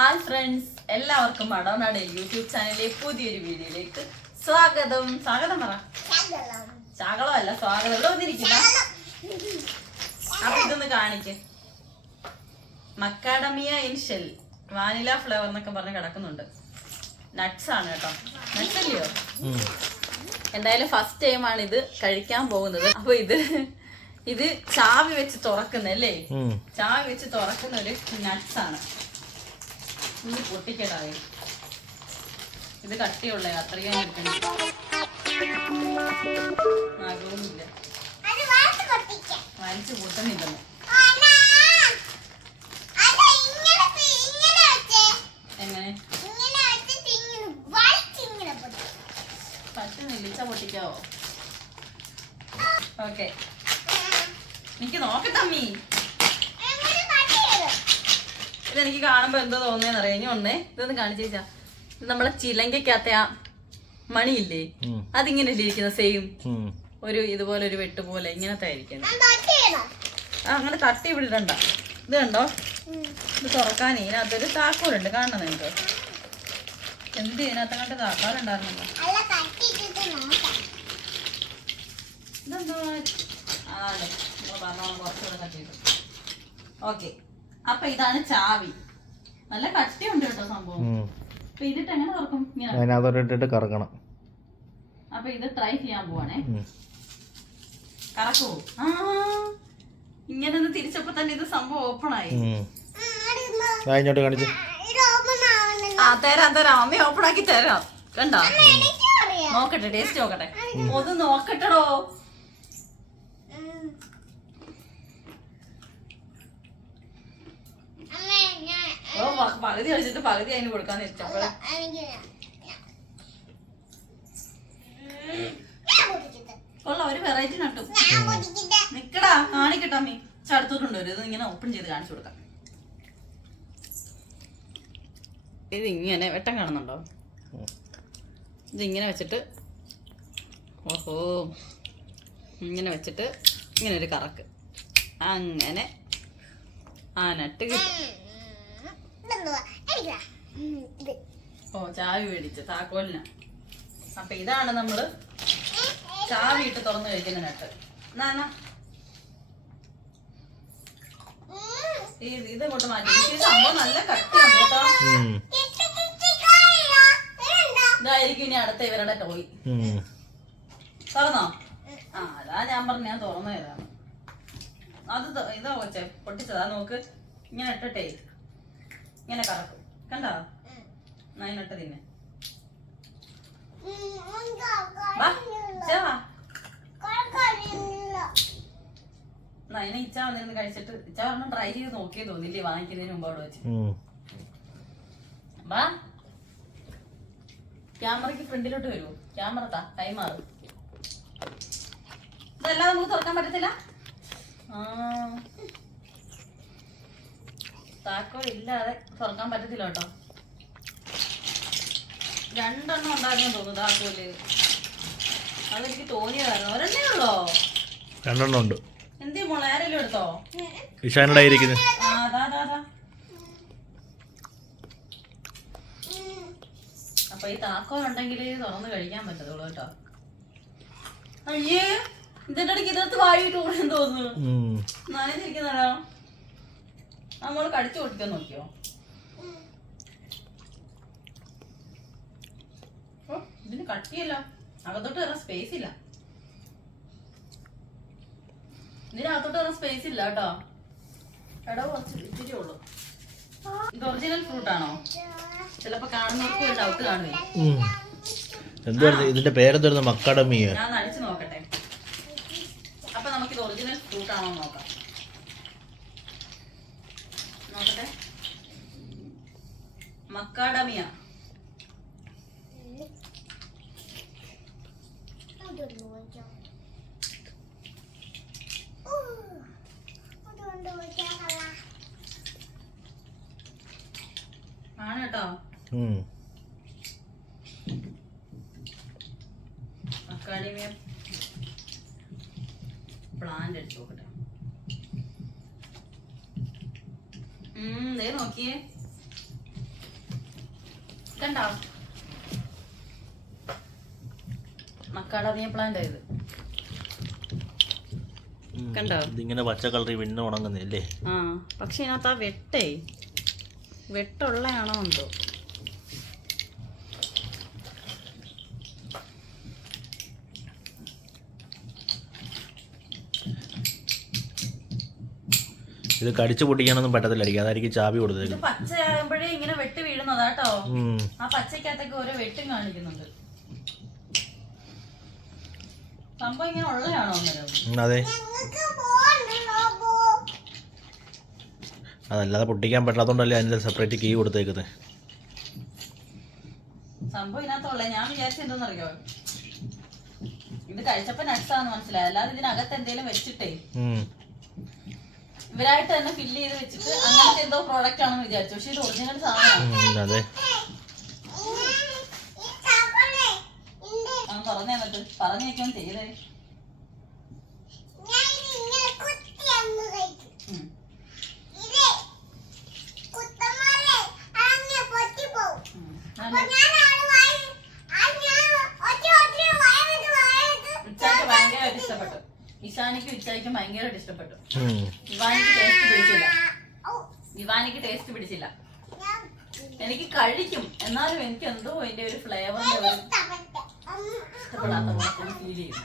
Hi friends എല്ലാവർക്കും മടവനാട് YouTube ചാനലിലെ പുതിയൊരു വീഡിയോയിലേക്ക് സ്വാഗതം. സ്വാഗതം പറ. ശാകളമല്ല സ്വാഗതം. ഇവിടെ വന്നിരിക്കുന്ന. അപ്പൊ ഇതൊന്ന് കാണിക്ക്. Macadamia in shell vanilla flavour എന്നൊക്കെ പറഞ്ഞ് കിടക്കുന്നുണ്ട്. നട്ട്സ് ആണ് കേട്ടോ. നട്ട്സ് അല്ലയോ? എന്തായാലും ഫസ്റ്റ് ടൈം ആണ് ഇത് കഴിക്കാൻ പോകുന്നത്. അപ്പൊ ഇത് ഇത് ചാവി വെച്ച് തുറക്കുന്നല്ലേ ചാവി വെച്ച് തുറക്കുന്ന ഒരു നട്ട്സ് ആണ്. ഇത് പൊട്ടിക്കടാവേ ഇത് കട്ടിയുള്ള അത്രയും എടുക്കണം ആഗ്രഹമില്ല വലിച്ചു പൊട്ടുന്നില്ലെന്ന്. എങ്ങനെ? പറ്റുന്നില്ല ഇച്ച പൊട്ടിക്കാവോ? ഓക്കെ. എനിക്ക് നോക്കട്ടമ്മീ ഇതെനിക്ക് കാണുമ്പോ എന്തോ തോന്നിയെന്ന് അറിയാം? ഇനി ഒന്നേ ഇതൊന്ന് കാണിച്ചു വെച്ചാ ഇത് നമ്മളെ ചിലങ്കയ്ക്കകത്തെ ആ മണിയില്ലേ? അതിങ്ങനെ ഇരിക്കുന്ന സെയിം ഒരു ഇതുപോലെ ഒരു വെട്ട് പോലെ ഇങ്ങനത്തെ ആയിരിക്കണം. ആ അങ്ങനെ തട്ടി വിടണ്ട. ഇത് കണ്ടോ? ഇത് തുറക്കാൻ ഇതിനകത്തൊരു താക്കോലുണ്ട്. കാണണം നിങ്ങൾക്ക് എന്ത് ഇതിനകത്ത് കണ്ട് താക്കോലുണ്ടായിരുന്നല്ലോ? ഇതെന്തോ? ആണ് പറഞ്ഞോളം കുറച്ചുകൂടെ തട്ടിയിട്ട് ഓക്കെ. അപ്പൊ ഇതാണ് ചാവി. നല്ല കട്ടിയുണ്ട് കേട്ടോ സംഭവം. അപ്പൊ ഇതിട്ട് എങ്ങനെ തുറക്കും അതിനകത്തോട്ടിട്ട് കറക്കണം. അപ്പൊ ഇത് ട്രൈ ചെയ്യാൻ പോവാണേ. കറക്കോ ആ ഇങ്ങനെ ഒന്ന് തിരിച്ചപ്പോ തന്നെ ഇത് സംഭവം ഓപ്പൺ ആയി. ഇങ്ങോട്ട് കാണിച്ച്. ആ തരാം തരാം. അമ്മ ഓപ്പൺ ആക്കി തരാം. കണ്ടോ? നോക്കട്ടെ ടേസ്റ്റ് നോക്കട്ടെ. ഒന്ന് നോക്കട്ടെടോ. ഓ പ- പകുതി കഴിച്ചിട്ട് പകുതി അതിന് കൊടുക്കാന്ന് വെച്ചപ്പോൾ കൊള്ളാം ഒരു വെറൈറ്റി നട്ടു. നിക്കടാ കാണിക്കട്ടോ മീ ചടുത്തോട്ടുണ്ട് ഒരു. ഇത് ഇങ്ങനെ ഓപ്പൺ ചെയ്ത് കാണിച്ചു കൊടുക്കാം. ഇത് ഇങ്ങനെ വെട്ടം കാണുന്നുണ്ടോ? ഇത് ഇതിങ്ങനെ വെച്ചിട്ട് ഓഹോ. ഇങ്ങനെ വെച്ചിട്ട് ഇങ്ങനെ ഒരു കറക്ക്. അങ്ങനെ ആ നട്ട് കിട്ടും. ഓ ചാവി മേടിച്ച താക്കോലിന്. അപ്പൊ ഇതാണ് നമ്മൾ ചാവി ഇട്ട് തുറന്നു കഴിക്കുന്ന നട്ട്. എന്നാ ഇത് ഇങ്ങോട്ട് മാറ്റി. സംഭവം നല്ല കട്ടിയാണ് കേട്ടോ. ഇതായിരിക്കും ഇനി അടുത്ത ഇവരുടെ ടോയ്. തുറന്നോ? ആ അതാ ഞാൻ പറഞ്ഞ ഞാൻ തുറന്നു തരാം അത് ഇതാ കൊച്ചെ പൊട്ടിച്ചതാ നോക്ക്. ഇങ്ങനെ ഇട്ടിട്ടേ. ഇങ്ങനെ കറക്കും. കണ്ടോ? നൈനട്ട് തിന്നെ. ഇച്ചാ വന്നിരുന്ന് കഴിച്ചിട്ട് ഇച്ച പറഞ്ഞു ട്രൈ ചെയ്ത് നോക്കിയേ തോന്നില്ലേ വാങ്ങിക്കുന്നതിന് മുമ്പ് അവിടെ വെച്ച്. വാ. ക്യാമറയ്ക്ക് ഫ്രണ്ടിലോട്ട് വരുമോ ക്യാമറ താ കൈമാറ് ഇതല്ലാതെ നമുക്ക് തുറക്കാൻ പറ്റത്തില്ല? ആ. താക്കോൽ ഇല്ലാതെ തുറക്കാൻ പറ്റത്തില്ല കേട്ടോ. രണ്ടെണ്ണം ഉണ്ടായിരുന്നു തോന്നുന്നു താക്കോൽ. അതെനിക്ക് തോന്നിയതായിരുന്നു. ഒരെണ്ണേ ഉള്ളോ? രണ്ടെണ്ണം ഉണ്ട്. എന്തേ മോളെ? ആരെങ്കിലും എടുത്തോ? ഇഷാനായിരിക്കുന്നു ഇരിക്കുന്നത് ആ അപ്പൊ ഈ താക്കോൽ ഉണ്ടെങ്കിൽ തുറന്ന് കഴിക്കാൻ പറ്റത്തുള്ളൂ കേട്ടോ. അയ്യേ ഇതിന്റെ ഇടയ്ക്ക് ഇതെടുത്ത് വായിട്ട് കൂടെ തോന്നുന്നു. നനഞ്ഞിരിക്കുന്നല്ലോ നമ്മൾ കടിച്ചു പൊട്ടിക്കാൻ നോക്കിയോ? ഇതിന് കട്ടിയല്ല. അകത്തോട്ട് കയറാൻ സ്പേസ് ഇല്ല. ഇതിനകത്തോട്ട് കയറാൻ സ്പേസ് ഇല്ല കേട്ടോ. എടോ കുറച്ച് ഇത്തിരി ഉള്ളൂ. ഇത് ഒറിജിനൽ ഫ്രൂട്ട് ആണോ? ചിലപ്പോ കാണുന്നവർക്ക് ഡൗട്ട് കാണുവേ. എന്തുവായിരുന്നു ഇതിന്റെ പേരെന്തായിരുന്നു മക്കാഡമിയ ഞാൻ അടിച്ചു നോക്കട്ടെ. അപ്പൊ നമുക്ക് ഇത് ഒറിജിനൽ ഫ്രൂട്ട് ആണോ നോക്കാം നോക്കട്ടെ മക്കാഡമിയ. ആണ് കേട്ടോ. മക്കാഡമിയ പ്ലാന്റ് എടുത്ത് നോക്കട്ടെ. നോക്കിയേ. കണ്ടോ? മക്കാടമിയ പ്ലാന്റ് ഇത് കണ്ടോ? ഇതിങ്ങനെ പച്ച കളറി പിന്നെ ഉണങ്ങുന്നില്ലേ ആ പക്ഷെ ഇതിനകത്ത് ആ വെട്ടേ. വെട്ടുള്ളയാണോ എന്തോ. ഇത് കടിച്ചു പൊട്ടിക്കാനൊന്നും പറ്റത്തില്ലായിരിക്കും. അതായിരിക്കും ചാവി കൊടുത്തത്. കൊടുത്തേക്കും പച്ചയാകുമ്പോഴേ ഇങ്ങനെ വെട്ട് വീഴുന്നതാട്ടോ ആ പച്ചക്കകത്തൊക്കെ ഓരോ വെട്ടും കാണിക്കുന്നുണ്ട്. സംഭവം ഇങ്ങനെ അതെ. അതല്ലാതെ പൊട്ടിക്കാൻ പറ്റാത്തതുകൊണ്ടല്ലേ അതിന്റെ സെപ്പറേറ്റ് കീ കൊടുത്തേക്കുന്നത്. സംഭവം ഇതിനകത്തുള്ള ഞാൻ ഇത് കഴിച്ചപ്പോ നട്സാന്ന് മനസ്സിലായി. അല്ലാതെ ഇതിനകത്ത് എന്തെങ്കിലും വെച്ചിട്ടേ. ഇവരായിട്ട് തന്നെ ഫില്ല് ചെയ്ത് വെച്ചിട്ട് അങ്ങനത്തെ എന്തോ പ്രോഡക്റ്റ് ആണെന്ന് വിചാരിച്ചു. പക്ഷെ ഇത് ഒറിജിനൽ സാധനമാണ്. അതെ. ഞാൻ തുറന്നു തന്നിട്ട് പറഞ്ഞേക്കും ചെയ്തേ. ഉം. ഭയങ്കരമായിട്ട് ഇഷ്ടപ്പെട്ടു ഉം. ഇവാനിക്ക് ടേസ്റ്റ് പിടിച്ചില്ല. ഇവാനിക്ക് ടേസ്റ്റ് പിടിച്ചില്ല. എനിക്ക് കഴിക്കും. എന്നാലും എനിക്ക് എന്തോ അതിന്റെ ഒരു ഫ്ലേവറിന്റെ ഒരു ഇഷ്ടപ്പെടാത്ത പോലെ ഫീൽ ചെയ്യുന്നു.